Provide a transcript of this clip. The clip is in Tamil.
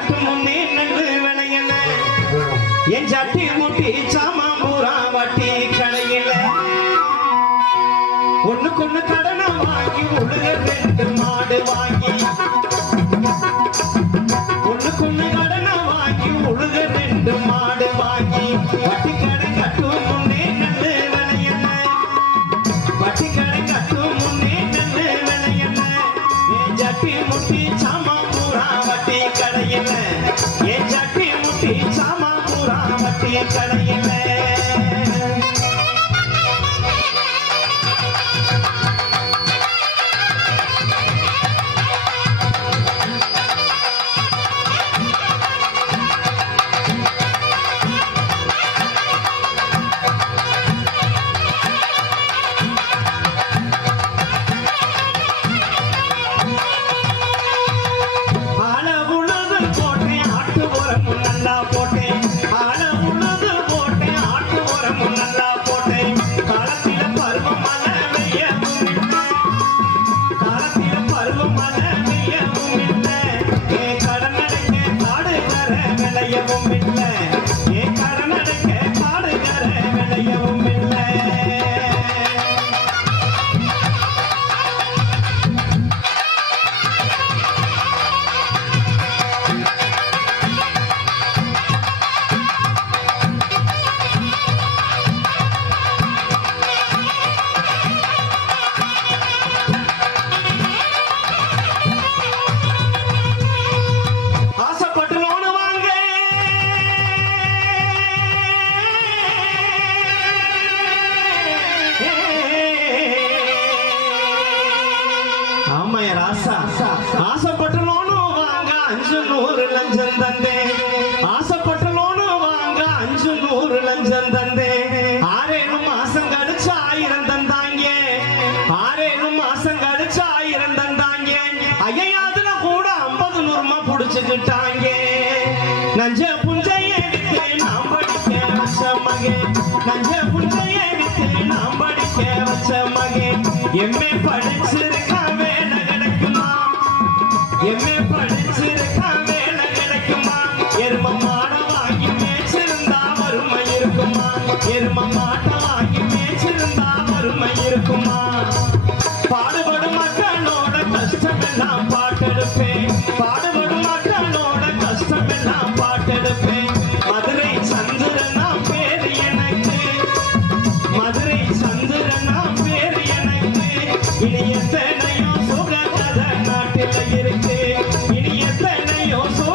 கட்டும் முன்னே நன்று விளையல என் சட்டி முட்டி சாமாம்பூரா வட்டி கடையில ஒண்ணுக்கொண்ணு கடனை வாங்கி உழுக ரெண்டு மாடு வாங்கி ஒண்ணுக்கொண்ணு கடனை வாங்கி உழுக ரெண்டு மாடு வாங்கி வட்டி கடை கட்டும் முன்னே நன்று விளையல வட்டி கடை கட்டும் முன்னே நன்று விளையல என் சட்டி முட்டி சாமாம்பூரா வட்டி கடையில என் சட்டி முட்டி சாமாம்பூரா வட்டி கடையில ஆசைப்பட்ட லோனும் வாங்க 500 லஞ்சம் தந்தே ஆசைப்பட்ட லோனும் வாங்க 500 லஞ்சம் தந்தே 6 மாசம் கழிச்சு 1000 தந்தாங்க 6 மாசம் கழிச்சு 1000 தந்தாங்க ஐயாதுல கூட 50 நூறுமா புடிச்சுக்கிட்டாங்க நஞ்ச புஞ்சைய வித்து நாம் படிக்க வச்ச மகே நஞ்ச புஞ்சைய வித்து நாம் படிக்க வச்ச மகே எம்ஏ படிச்சிருக்க